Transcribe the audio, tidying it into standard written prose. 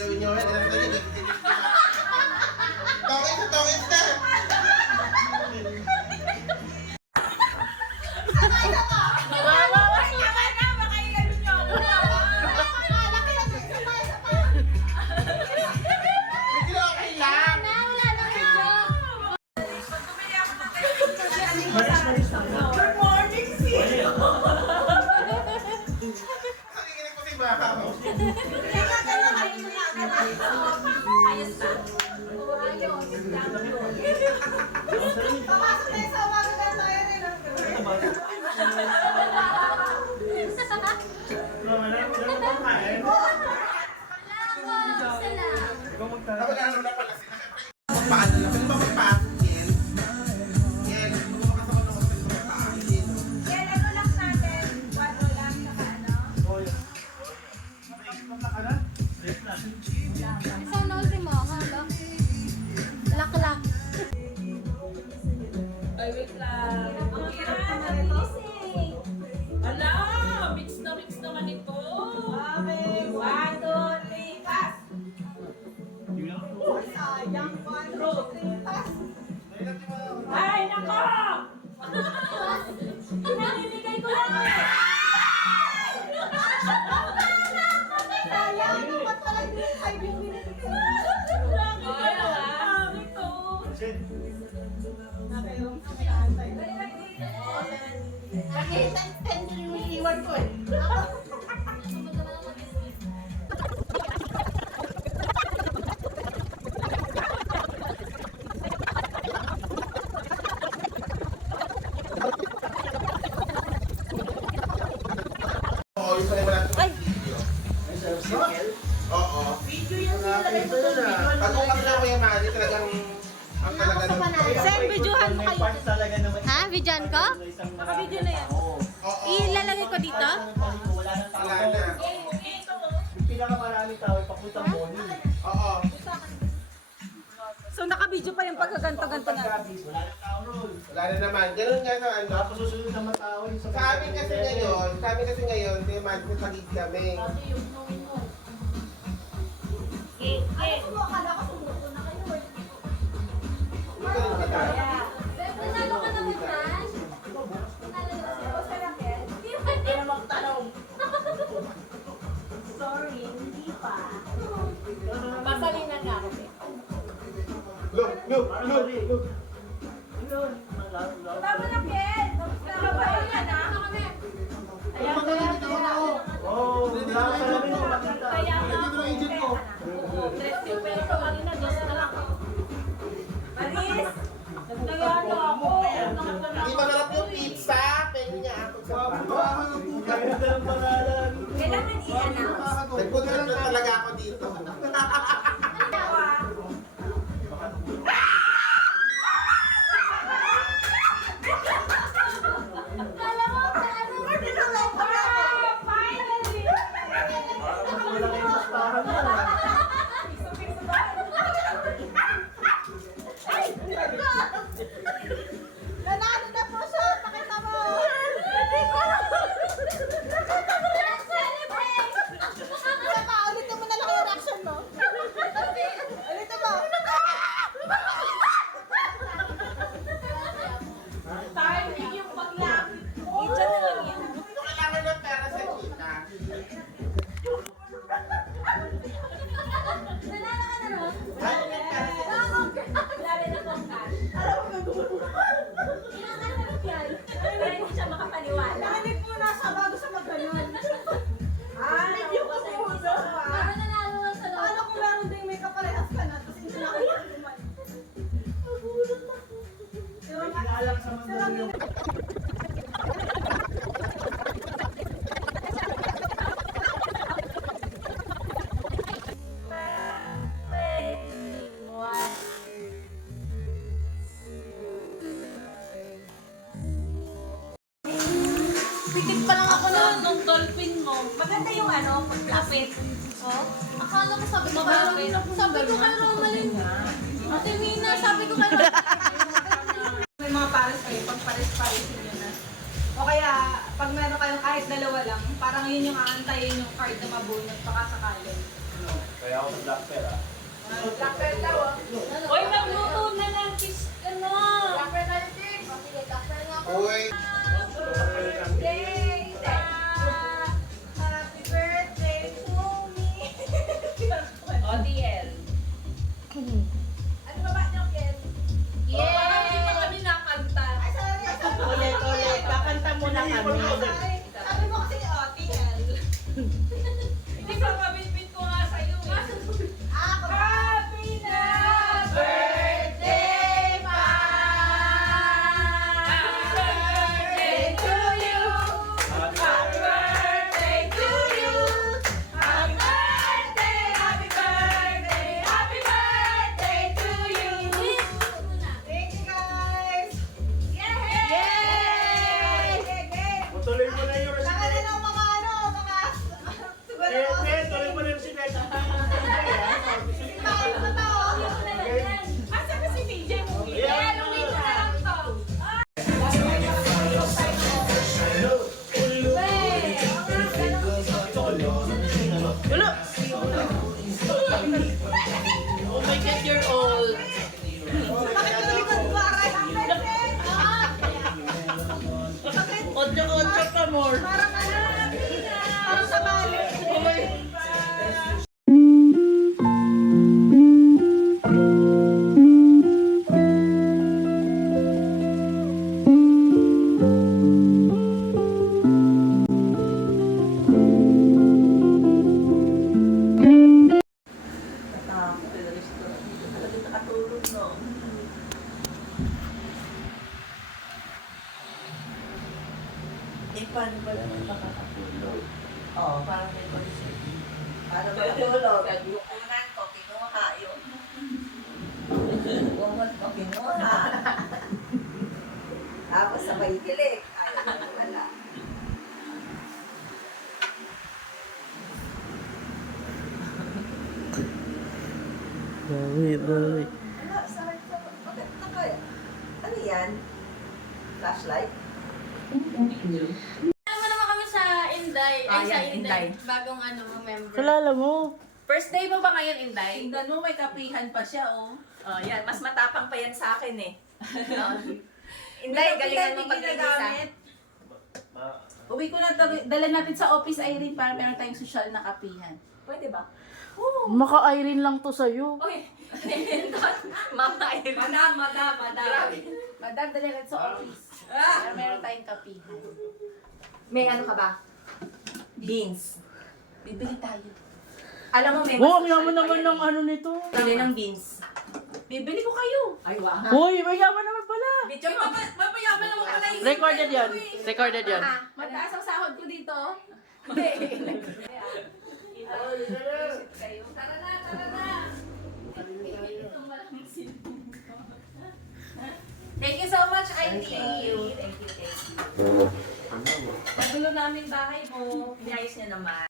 gagawin niyo. Tokens na! Ay, nako! Pinamimigay ko lang eh! Sayang naman pala yung ay binibigay ko. Ay, ito. Nakita yung iwan ko eh. Oo. Video yan sila lagay ko sa video. Pag umak na may mali, talagang ang talaga Send videohan mo kayo. Ha? Videoan ko? Naka-video na yan. Oo. Ilalagay ko dito? Wala na. Yung pinakamarami tao, ipakutang mo yun. Oo. So naka-video pa yung pagkaganto-ganto na. Wala nang tao ron. Wala na naman. Ganun nga sa ano. Tapos susunod naman tao yung Sa amin kasi ngayon, di man kung tagig kami. Ganun ka tayo. Nanalo ka naman dyan? Sorry, hindi pa. Pasalina nga ako. Look. Tama na, Ken! Nabayan ka na? Ayan ko yan. Oo, wala ka salamin mo makita. Kaya nga ako. Pero sa kanina, Diyos na lang. Maris! Nagtagano ako. Di masarap yung pizza. Pero niya ako sa Kaya na lang pangalan. Kailangan i-announce. Nagpunta na talaga ako dito. Kala mo, ano? Finally! Wala kayong listahan na. Nanalo na po siya! Pakita mo! Saka, ulitin mo na lang yung reaction mo. Ulitin mo. Timing yung paglapit ko. Diyan na lang yan. Ito kailangan ng pera sa kita. Nanalo ka na naman? Kailangan ng pera sa Lalo na pong cash. Ilang ano yan? Pero hindi siya makapaniwala. Narinig mo na siya bago siya mag-ganon. Review ko po ito. Para nanalo ka sa loob. Paano kung meron ding may kaparehas ka na, tapos hindi na ako naman. Alam sa mundo yung Pikit pa lang ako nung dolphin mo. Maganda yung ano, paglapit. Oh, akala ko sabi ko kay Romalyn. Ate Mina, sabi ko kay Romalyn. May mga pares kayo, pag pares-paresin nyo na. O kaya, pag meron kayong kahit dalawa lang, parang yun yung aantayin yung card na mabunot, baka sakali. Kaya ako sa black pair ah. Uy, magluto na ng fish, ano? Uy, Happy birthday to me. ODL. Ano ba ba niyo, Ken? Yay! Parang hindi pa kami nakanta. Ay, sorry. Ulit, kakanta mo na kami. Sabi mo kasi ODL. Hindi pa mabitbit ko nga sa'yo eh. Happy na birthday, Pa! Happy birthday to you! Happy birthday to you! Happy birthday, happy birthday, happy birthday to you! Thank you guys! Yay! Tuloy mo na yung Saka recipe. na ng mga ano, mga siguro Tuloy mo na yung recipe. Kahit na to. Asa ba si DJ mo? Ayan. Uwi ko na lang to. Oh my God, you're old. Bakit yung likod ko aray? Otso pa more. Parang ano? Parang sa bali. Oh my nakatulog, no? Eh, paano ba naman makakatulog? Oo, parang may concept. Paano makatulog? Naglukunan ko, kinuha yun. Bumot mo, kinuha. Tapos sabay gilik. Ayaw na wala. Bawi. Wala, saan ka? Bakit na kaya? Ano yan? Flashlight? Ano naman kami sa Inday. Ay, sa yan, Inday. Inday. Bagong ano, member. Kalala mo. First day mo ba ngayon, Inday? Tingnan mo, may kapihan pa siya, oh. Oh, yan. Mas matapang pa yan sa akin eh. Inday, galingan mo paglilisa. Uwi ko na, dala natin sa office, Irene, para meron tayong social na kapihan. Pwede ba? Maka-Irene lang to sa'yo. Okay. Mama Irene. Madam. Madam, dala natin sa office. Para meron tayong kapihan. May ano ka ba? Beans. Bibili tayo. Alam mo, may Oh, ang yaman naman ng ano nito. Bili ng beans. Bibili ko kayo. Ay, wow. Hoy, may yaman naman pala. Video mo. Mapayaman naman pala yung Recorded yan. Recorded yan. Mataas ang sahod ko dito. Kayo. Tara na. Thank you so much, IT. Thank you. Nagulo namin bahay mo. Pinayos niya naman.